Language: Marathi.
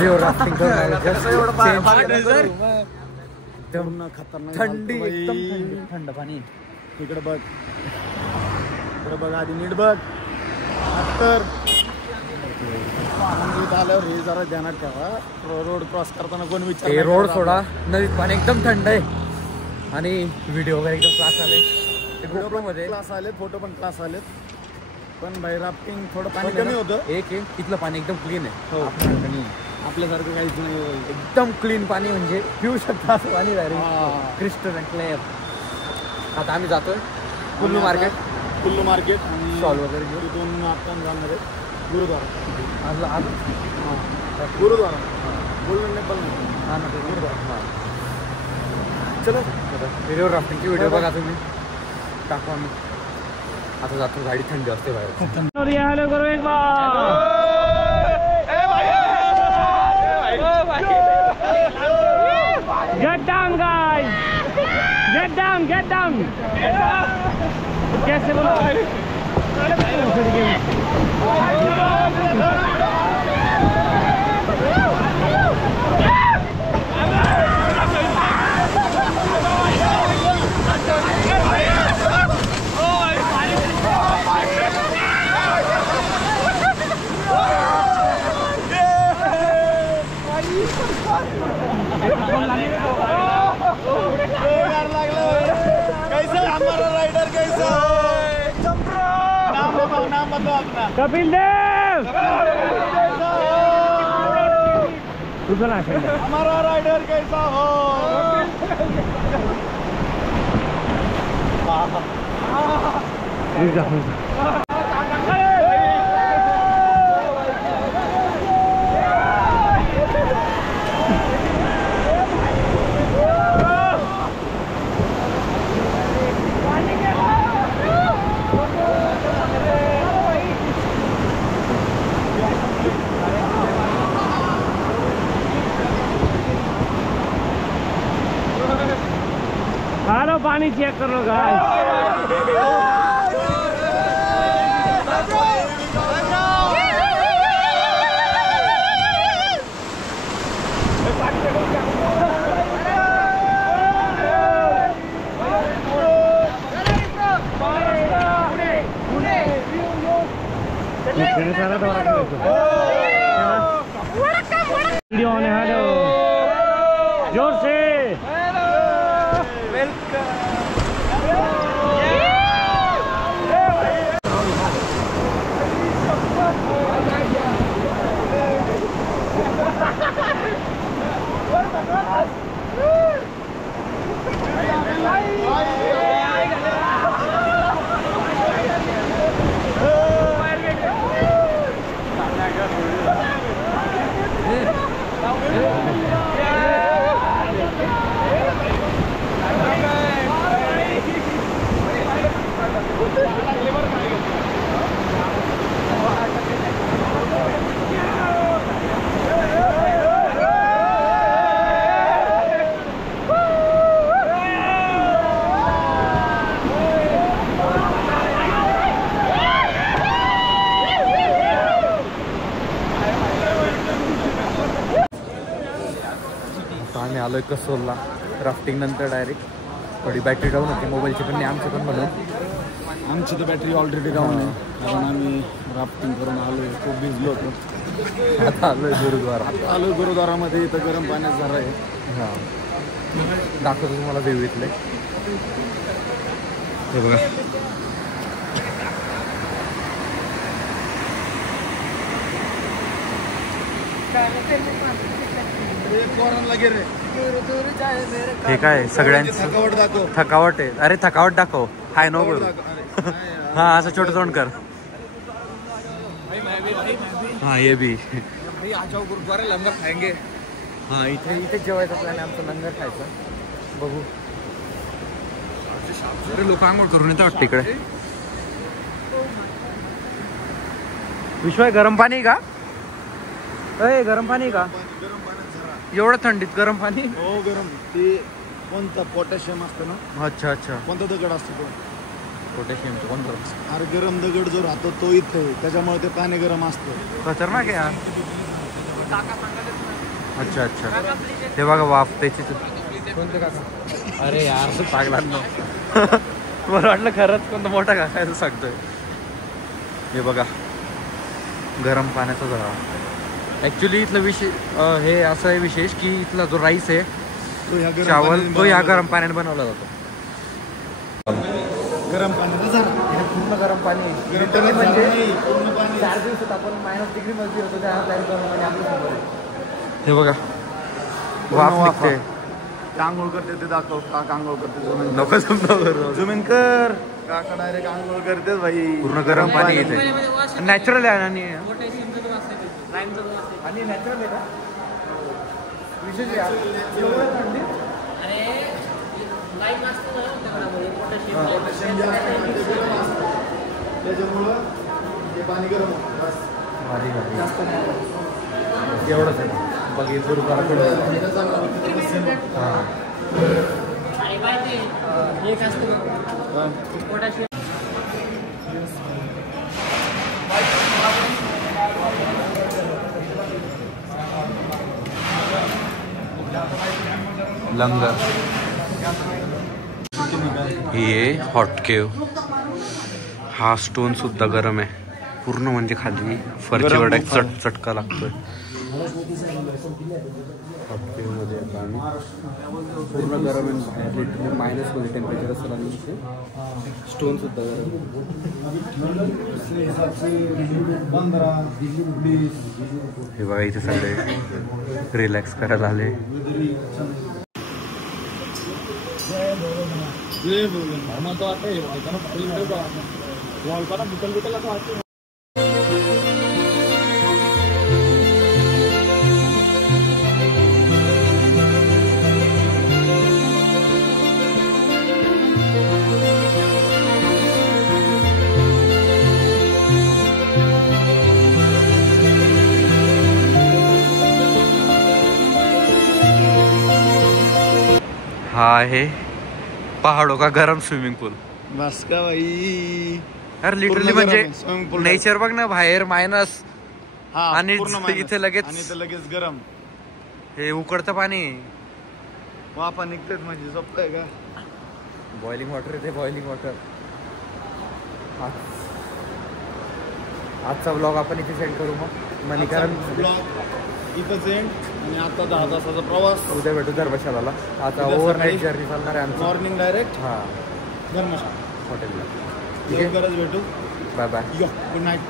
रिव्हर राफ्टिंग खतरनाक थंडी एकदम थंड पाणी. इकडे बघ, इकडे बघ, आधी नीट बघ. तर आल्यावर हे जरा ध्यानात ठेवा, रोड क्रॉस करताना कोण विचार. हे रोड सोडा, नदीत पाणी एकदम थंड आहे आणि व्हिडिओ वगैरे एकदम क्लास आले. गोप्रो मध्ये क्लास आले, फोटो पण क्लास आलेत. पण भाई राफ्टिंग थोडं पाणी कमी होतं. एक आहे तिथलं पाणी एकदम क्लीन आहे. हो, आपल्यासारखं काहीच नाही. एकदम क्लीन पाणी, म्हणजे पिऊ शकता असं पाणी डायरेक्ट क्रिस्टल अँड क्लिअर. आता आम्ही जातोय कुल्लू मार्केट आणि स्टॉल वगैरे घेऊन तिथून आता जाणार आहे गुरुद्वारा. गुरुद्वारा गोल्डन टेम्पल नाही, गुरुद्वारा. चलो व्हिडिओ राफ्टिंगची व्हिडिओ बघा तुम्ही, टाकू आम्ही. आता जातो, गाडी थंडी असते बाहेर. हॅलो करू एक बार. Get down, guys. Get down. कैसे बोलो? कपिल देव हमारा राइडर कैसा हो. हेलो पानी चेक कर लो गाइस. वीडियो ऑन है. हेलो जोर से. आम्ही आलोय कसोलला. राफ्टिंग नंतर डायरेक्ट थोडी बॅटरी डाऊन होती मोबाईलची, पण नाही आमची पण म्हणून. आमची तर बॅटरी ऑलरेडी डाऊन आहे, कारण आम्ही राफ्टिंग करून आलोय, खूप भिजलो होतो. आता आलोय गुरुद्वारा. आलोय गुरुद्वारामध्ये, इथं गरम पाण्यात झरा आहे. हां, दाखवतो तुम्हाला व्ह्यू इथले. हे बघा, हे काय सगळ्यांची थकावट आहे. अरे थकावट दाखव. हाय नो करू. हा असं छोटं तोंड कर. हाँ ये भी. गुरुद्वारा लंगर खाएंगे. हाँ इथे जेवायचं प्लॅन आहे आमचं, लंगर खायचं. बघू. अरे लोक आंघोळ करून येतं वाटतं इकडे. विश्वाय गरम पाणी का? अय गरम पाणी का? एवढं थंडीत गरम पाणी? हो गरम. ते कोणतं पोटॅशियम असतं ना. अच्छा अच्छा. कोणता दगड असतो तो? पोटॅशियमचं कोणतं? अरे गरम दगड जो राहतो तो इथे, त्याच्यामुळे ते पाणी गरम असतं. खतरनाक आहे यार. अच्छा अच्छा. हे बघा वाफ त्याची. कोणते काका? अरे यार पागलांनो. मला वाटलं खरंच कोणता मोठा काका आहे सांगतोय. हे बघा गरम पाण्याचा झरा. ॲक्च्युली इथलं हे असं आहे विशेष की इथला जो राईस आहे चावल तो या गरम पाण्याने बनवला जातो. गरम पाण्याचा झरा. हे पूर्ण गरम पाणी आहे. लिटरली म्हणजे 4 दिवसात आपण -डिग्री मध्ये होतो त्या हे बघा वाफ निघते. आंघोळ करते ते दाखव. काका आंघोळ करते. नको समजा जुमिन कर. काका डायरेक्ट आंघोळ करते भाई. पूर्ण गरम पाणी येते. नॅचरल आहे आणि नॅचरल आहे का विशेष त्याच्यामुळं ते पाणी गरम होतं. एवढंच आहे बघ लंगर. हे हॉट केव. हा स्टोन सुद्धा गरम आहे पूर्ण म्हणजे खाली फरचीवर एक चटका लागतोय. हॉट केव मध्ये पूर्ण गरम आहे. मायनस मध्ये टेम्परेचर असतं. स्टोन सुद्धा गरम. हे बघा इथे सगळे रिलॅक्स करायला आले. हा आहे पहाड़ों का गरम स्विमिंग पूल. बस का भाई. यार लिटरली म्हणजे नेचर बघ ना बाहेर मायनस आणि इथे लगेच गरम. हे उकडतं पाणी. वाफा निघतात म्हणजे सोपं आहे का. बॉइलिंग वॉटर येते. Boiling water. आजचा ब्लॉग आपण इथे सेंड करू मग मणिकरण ब्लॉग इथं सेंड. आणि आता 10 तासाचा प्रवास. उद्या भेटू धर्मशालाला. आता ओव्हरनाईट जर्नी चालणार आहे आमची. मॉर्निंग डायरेक्ट धर्मशाला हॉटेलला. लवकरच भेटू. Bye bye. Good night.